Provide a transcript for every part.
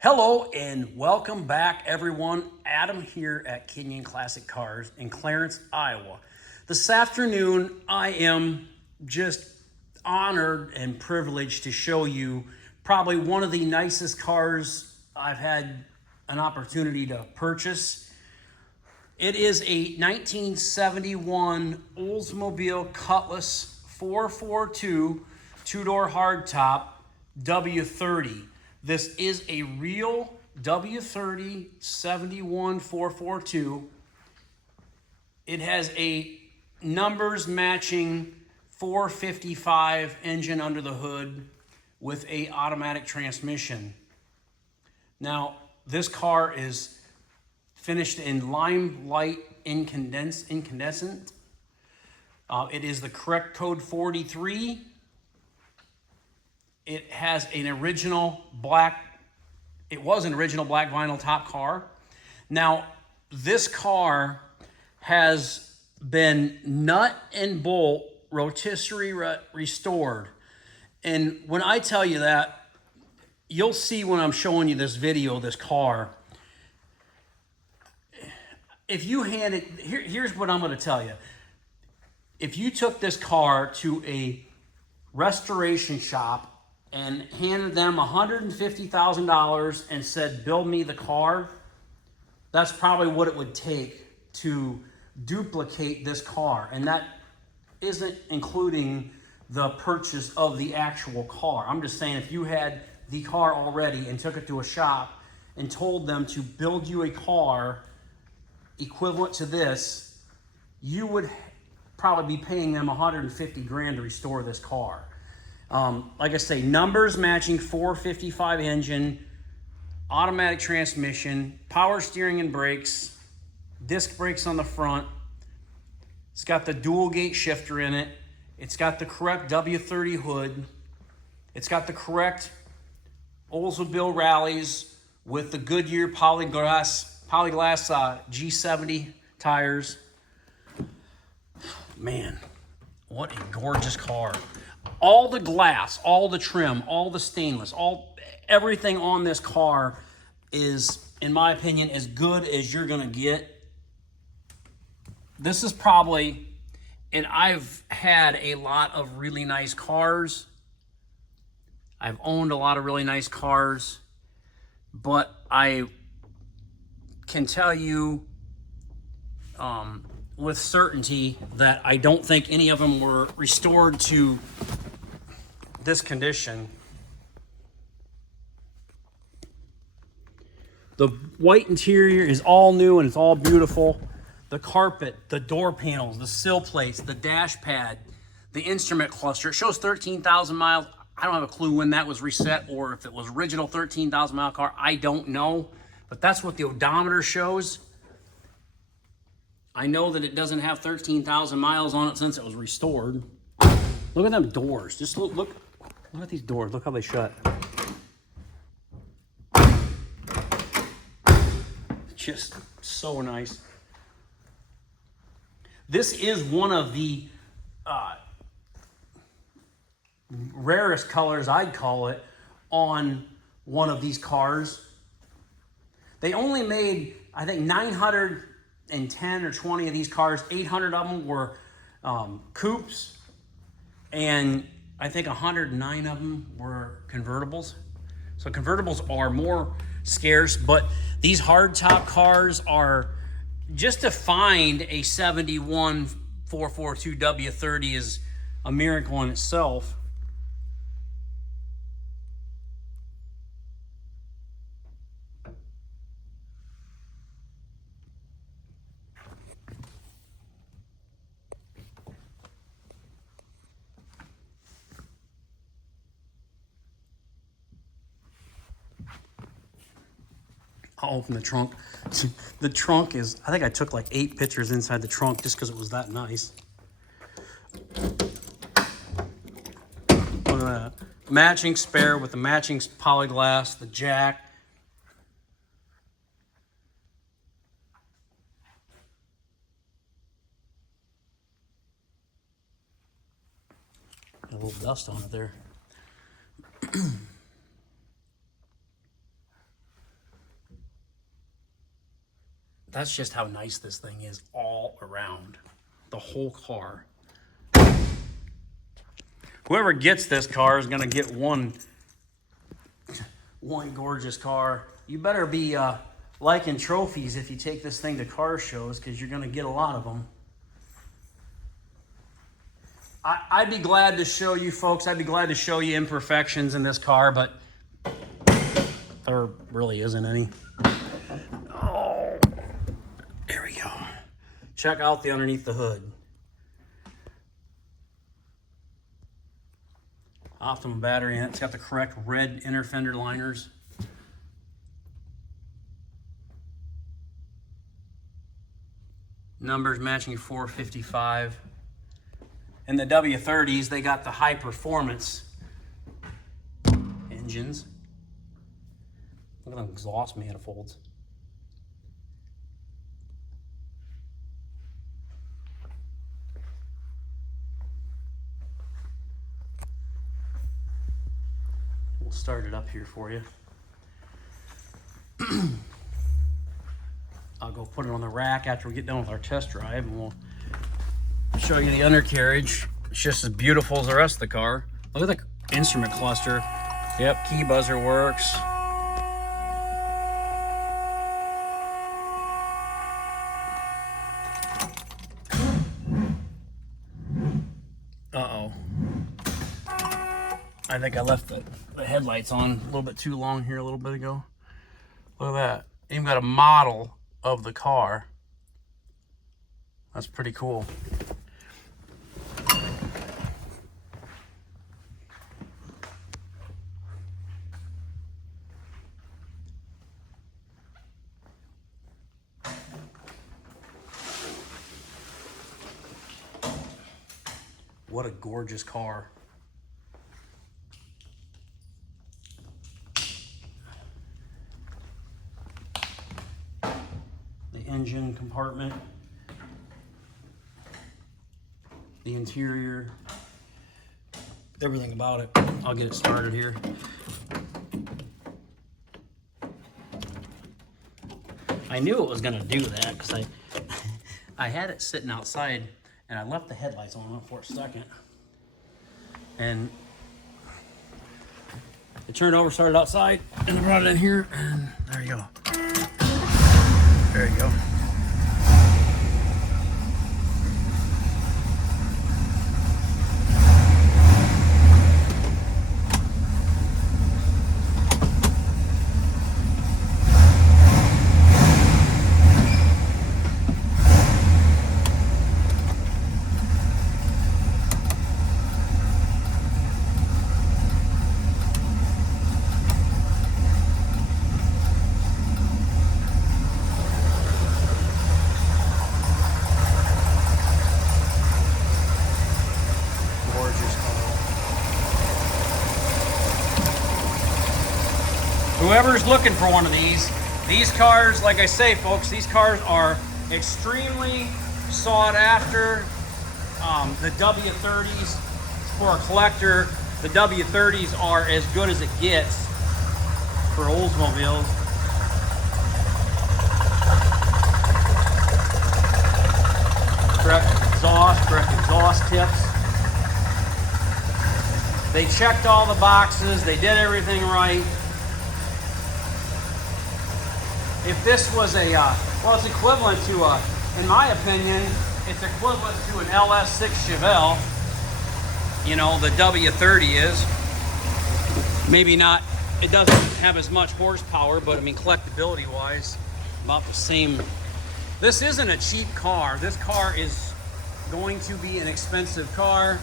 Hello and welcome back, everyone. Adam here at Kinion Classic Cars in Clarence, Iowa. This afternoon, I am just honored and privileged to show you probably one of the nicest cars I've had an opportunity to purchase. It is a 1971 Oldsmobile Cutlass 442 two-door hardtop W-30. This is a real W-30 71 442. It has a numbers matching 455 engine under the hood with a automatic transmission. Now, this car is finished in limelight incandescent. It is the correct code 43. It has an original black, it was an original black vinyl top car. Now, this car has been nut and bolt rotisserie restored. And when I tell you that, you'll see when I'm showing you this video of this car. If you hand it, here's what I'm going to tell you. If you took this car to a restoration shop and handed them $150,000 and said, build me the car, that's probably what it would take to duplicate this car. And that isn't including the purchase of the actual car. I'm just saying, if you had the car already and took it to a shop and told them to build you a car equivalent to this, you would probably be paying them 150 grand to restore this car. Like I say, numbers matching 455 engine, automatic transmission, power steering and brakes, disc brakes on the front. It's got the dual gate shifter in it. It's got the correct W30 hood. It's got the correct Oldsmobile rallies with the Goodyear polyglass G70 tires. Man, what a gorgeous car. All the glass, all the trim, all the stainless, everything on this car is, in my opinion, as good as you're gonna get. This is probably, and I've had a lot of really nice cars. I've owned a lot of really nice cars, but I can tell you with certainty that I don't think any of them were restored to this condition. The white interior is all new and it's all beautiful. The carpet, the door panels, the sill plates, the dash pad, the instrument cluster. It shows 13,000 miles. I don't have a clue when that was reset or if it was original 13,000 mile car. I don't know, but that's what the odometer shows. I know that it doesn't have 13,000 miles on it since it was restored. Look at them doors. Just look at these doors. Look how they shut. Just so nice. This is one of the rarest colors, I'd call it, on one of these cars. They only made, I think, 910 or 20 of these cars. 800 of them were coupes, and I think 109 of them were convertibles. So convertibles are more scarce, but these hardtop cars are, just to find a 71 442 W30 is a miracle in itself. I'll open the trunk. The trunk is, I think I took like 8 pictures inside the trunk just because it was that nice. Look at that. Matching spare with the matching polyglass, the jack. A little dust on it there. That's just how nice this thing is all around. The whole car. Whoever gets this car is going to get one gorgeous car. You better be liking trophies if you take this thing to car shows, because you're going to get a lot of them. I'd be glad to show you folks, I'd be glad to show you imperfections in this car, but there really isn't any. Oh, there we go. Check out the underneath the hood. Optimum battery in it. It's got the correct red inner fender liners. Numbers matching 455. In the W-30s, they got the high performance engines. Look at them exhaust manifolds. We'll start it up here for you. I'll go put it on the rack after we get done with our test drive, and we'll show you the undercarriage. It's just as beautiful as the rest of the car. Look at the instrument cluster. Yep, key buzzer works. Uh-oh. I think I left the headlights on a little bit too long here a little bit ago. Look at that. Even got a model of the car. That's pretty cool. What a gorgeous car. The engine compartment, the interior, everything about it. I'll get it started here. I knew it was gonna do that because I had it sitting outside and I left the headlights on for a second. And it turned over, started outside, and I brought it in here, and there you go. There you go. Whoever's looking for one of these cars, like I say, folks, these cars are extremely sought after. The W-30s, for a collector, the W-30s are as good as it gets for Oldsmobiles. Correct exhaust tips. They checked all the boxes, they did everything right. If this was a, well, it's equivalent to a, in my opinion, it's equivalent to an LS6 Chevelle. You know, the W-30 is. Maybe not, it doesn't have as much horsepower, but I mean, collectability-wise, about the same. This isn't a cheap car. This car is going to be an expensive car.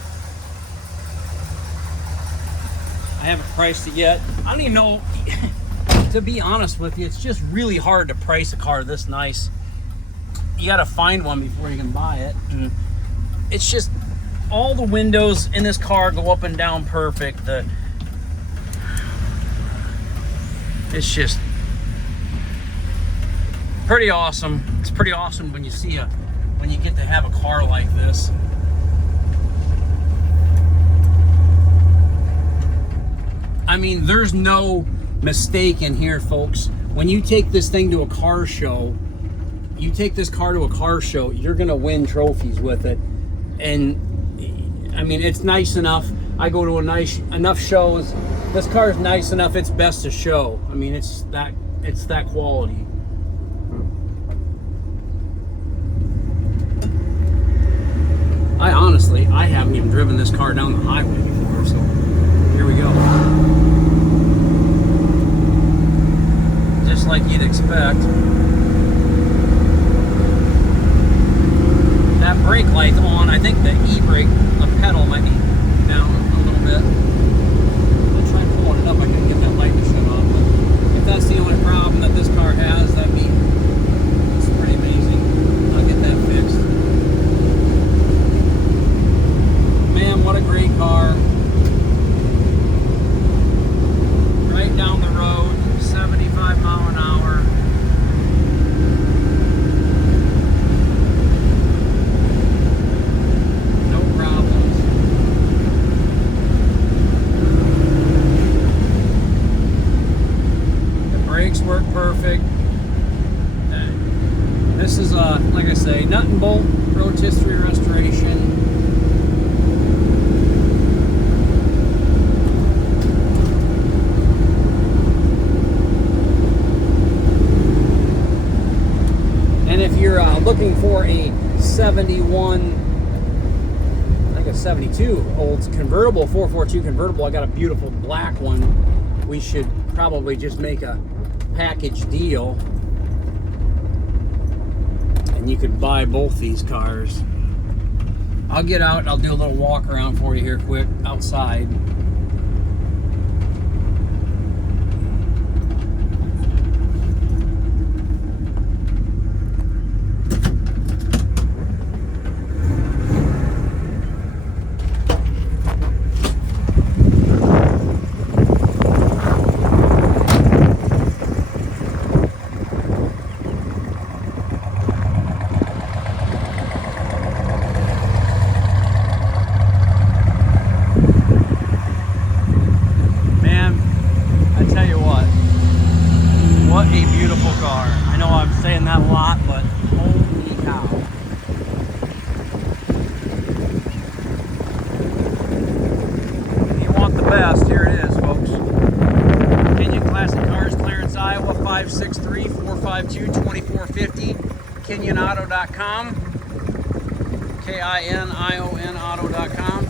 I haven't priced it yet. I don't even know. To be honest with you, it's just really hard to price a car this nice. You got to find one before you can buy it. And it's just all the windows in this car go up and down perfect. It's just pretty awesome. It's pretty awesome when you see when you get to have a car like this. I mean, there's no mistake in here, folks. When you take this thing to a car show, you take this car to a car show, you're gonna win trophies with it. And I mean, it's nice enough. I go to enough shows. This car is nice enough. It's best to show. I mean, it's that quality. I haven't even driven this car down the highway before, so here we go. Just like you'd expect. That brake light's on. I think the e-brake, the pedal might be down a little bit. I'll try pulling it up. I couldn't get that light to shut off. But if that's the only problem that this car has, it's pretty amazing. I'll get that fixed. Man, what a great car. Right down the road, 75 mile an hour. No problems. The brakes work perfect. This is like I say, nut and bolt rotisserie restoration. And if you're looking for a 71, I think a 72 Olds convertible, 442 convertible, I got a beautiful black one. We should probably just make a package deal. And you could buy both these cars. I'll get out and I'll do a little walk around for you here quick outside. What a beautiful car. I know I'm saying that a lot, but holy cow. If you want the best, here it is, folks. Kinion Classic Cars, Clarence, Iowa, 563-452-2450. KinionAuto.com. KINION Auto.com.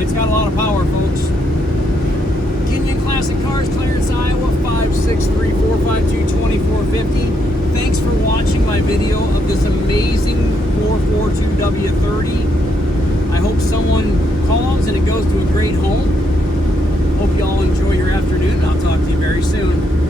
It's got a lot of power, folks. Kinion Classic Cars, Clarence, Iowa, 563-452-2450. Thanks for watching my video of this amazing 442 W-30. I hope someone calls and it goes to a great home. Hope you all enjoy your afternoon, and I'll talk to you very soon.